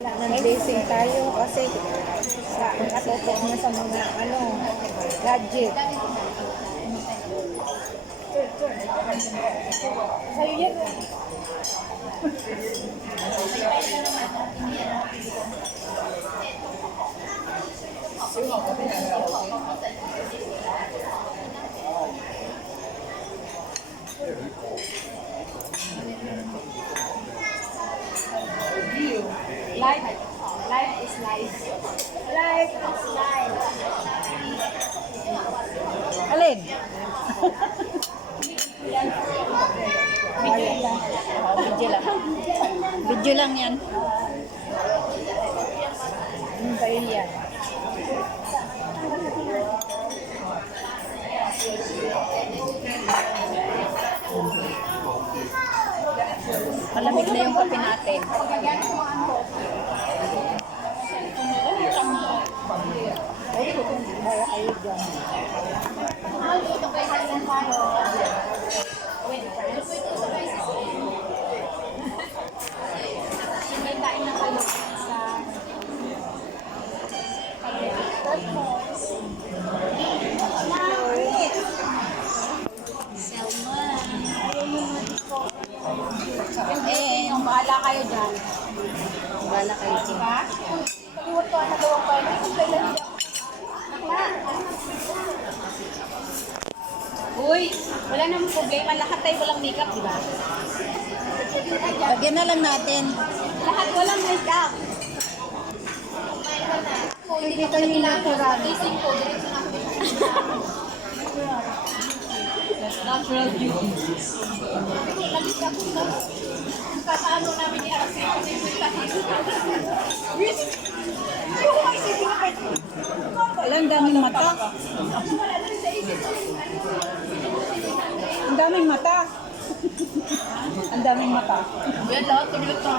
Nag-blessing tayo kasi natutok na sa mga gadget. Sa'yo yan. Life is life. Life is life. Alin? Video lang. Video lang yan. Sa'yo yan. Malamig na yung kape natin. Baya kayo dyan. May tayo na kalot sa yung bahala kayo dyan. Bala kayo dyan. Diba? Pag-iwag ko ang nagawang ko, hindi kung kailan niya. Nakla. Uy, wala namang problema. Lahat tayo walang makeup, diba? Lagyan na lang natin. Lahat walang makeup. Hindi kayo natural. Gising ko, diretso na ako. Natural beauty. Lagi ka po na. Kakaano namin i-arap sa iyo. Yung may isipin na kayo. Ang daming mata. Ang daming mata. Ang daming mata. Yan lahat, kabilat ka.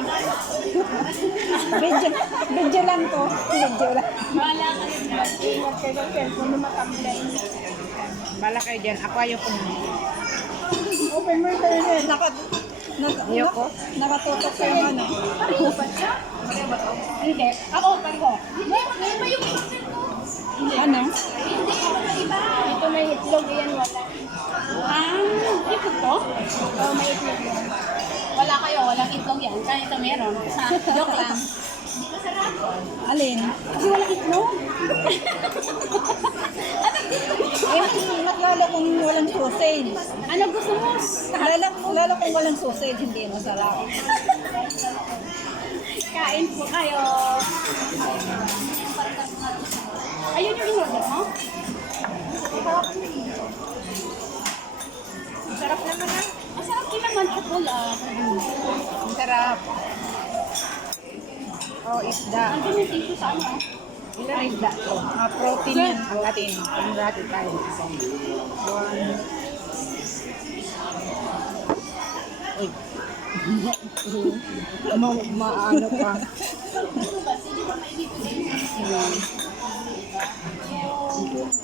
Video lang to. Video lang. Wala ka rin ba? Ingat kayo ng cellphone na matamlay. Bala kayo dyan. Ako ayoko na. Open mo kayo na. Ayoko. Nakatutok sa yung ano. Pareho ba siya? Hindi. Ako, pareho. Hindi, may yung Ano? hindi, iba. Ito may itlog, yan wala. Itlog to? Oo, may itlog yan. Wala kayo, walang itlog yan. Kaya ito meron. Joke lang. Hindi masarap. Alin? Kasi walang itlog. Mas lalo kung walang sausage. Ano gusto mo? Lalo kung walang sausage, hindi masarap. Kain po kayo. Ayun yung in-order mo? Masarap naman ah. Masarap din naman at wala. Masarap. Oh, isda. Andun yung tissue sa ano? Ilan isda to? Protein yan ang atin. Ang rati tayo. Uy. Maano pa.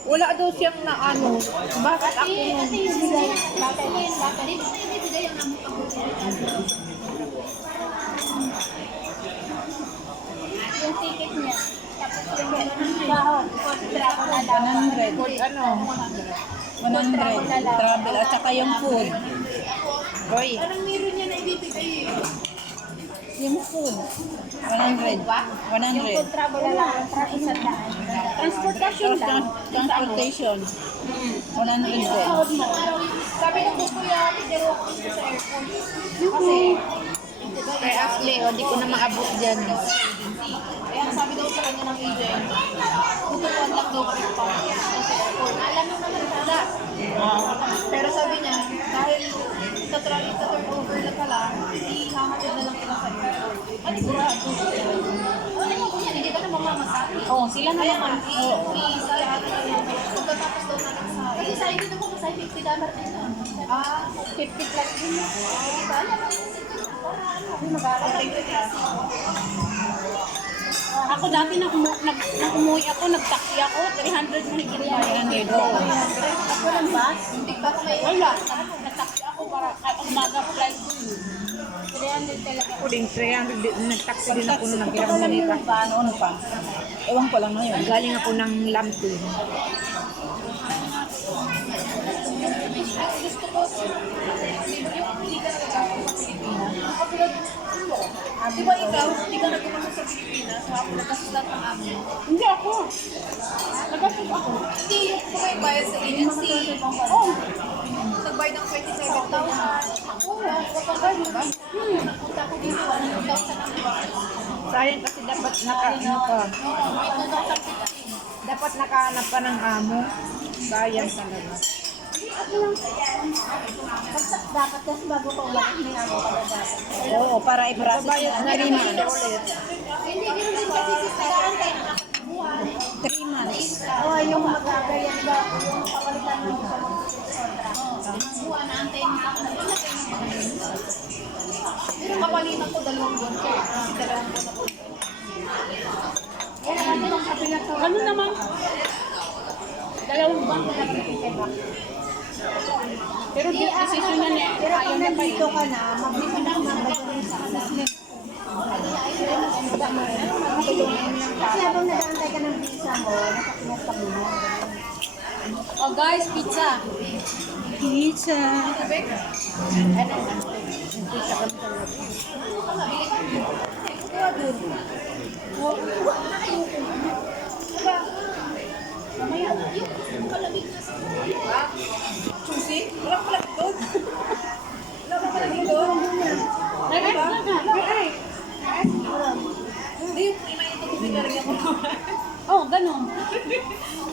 Wala daw siyang na ano. Bakit ako nun? Ate yung bigay. Bakit? Bakit? Basta yung bigay ang aming yung ticket niya. Tapos yung bahon. Travel na lang. 100. Ano? 100. Travel at saka yung food. Boy, Anong meron niya na ibibigay? yung food. 100. 100. Yung travel na lang. Isang daan. Transportation lang. Transportation. 100 din. Sabi ng buko yan, pero ako dito sa airport. Kasi, Kay Ashley, di ko na maabot dyan. kaya sabi daw sa kanya ng agent, tutupuan lang daw kayo pa sa airport. Alam mo naman wala. Pero sabi niya, dahil turn over na pala, ihahatid na lang sila sa airport. Panigurado. Ano mo po yan, hindi ka na mamamasaki. Oo, sila na naman. Pagkatapos daw natin sa... Kasi sa hindi na po masay $50 din na. 50 plus din na. Alam mo, ako dati nang umuwi ako, nagtaksi ako, 300 mahigit pa. 300. Ako lang ba? Hindi pa ako may wala. Nagtaksi ako para umaga flight ko. 300 talaga. Ako din, 300 din. Nag-taxi din ako nung Ito nag-ilang ka lang minita. yung ano pa. Ewan ko lang na yun. Galing ako ng Lampin. Gusto ko, hindi ka nagkakaroon sa Pilipinas. Di ba ikaw, hindi ka nagkakaroon sa Pilipinas, nagkasal ng amin. Hindi ako. Nagkasal ako. Hindi, yung kumaybayad sa agency. Oh, nagbayad ng 27,000. Ako, kapag ba? Napunta ko dito, 1,000 ang box. Sayang kasi dapat nakaano ka. May 2015. Dapat nakahanap ka ng amo. Sayang talaga. Dapat kasi bago pa ulit, may ako ka dapat. Oo, para i-process Babayad na rin na ako. ulit. Hindi, ganun din kasi nag-aantay na buwan. 3 months. Oh, yung magagayan ba, yung pagalitan mo sa buwan, naantayin mo ako. Pero kapalitan ko 2 buwan ko. 2 buwan ako. Ganun naman. 2 buwan ko na pero decision na niya. Pero kung nandito ka na, magbisa na magagaling sa assessment. Kasi habang nag-aantay ka ng visa mo, nakakinas ka muna. Oh guys, pizza. Pizza. Mamaya, yung kalamig na sa susi? Wala pala doon. Wala pa pala doon. Hindi, yung may ito kasi karga mo. Oh, ganun.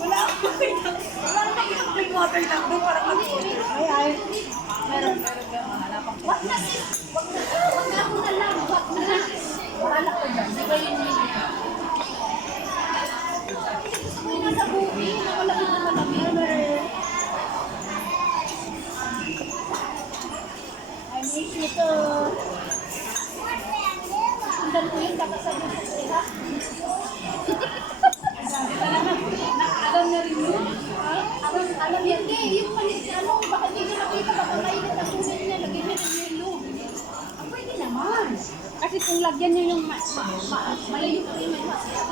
Wala akong makita. Wala akong makita spring water lang doon. Parang mag-water. Ay. Meron ka. Wag na sis. Wag na ako na lang. Wag na. Wala ko dyan. Di ba yun yung gusto ko yung nasa buki. Nakalaki na malamig. I miss you too. Sundan ko yun. Kakasabi ko sila. Alam na rin yun. Alam yan. Hindi. Yung mali. Ano, baka hindi ka nakita. Baka mainit na sunan niya. Lagyan niya ng yellow. Ah, pwede naman. Kasi kung lagyan niyo yung Malayo pa rin. May masaya.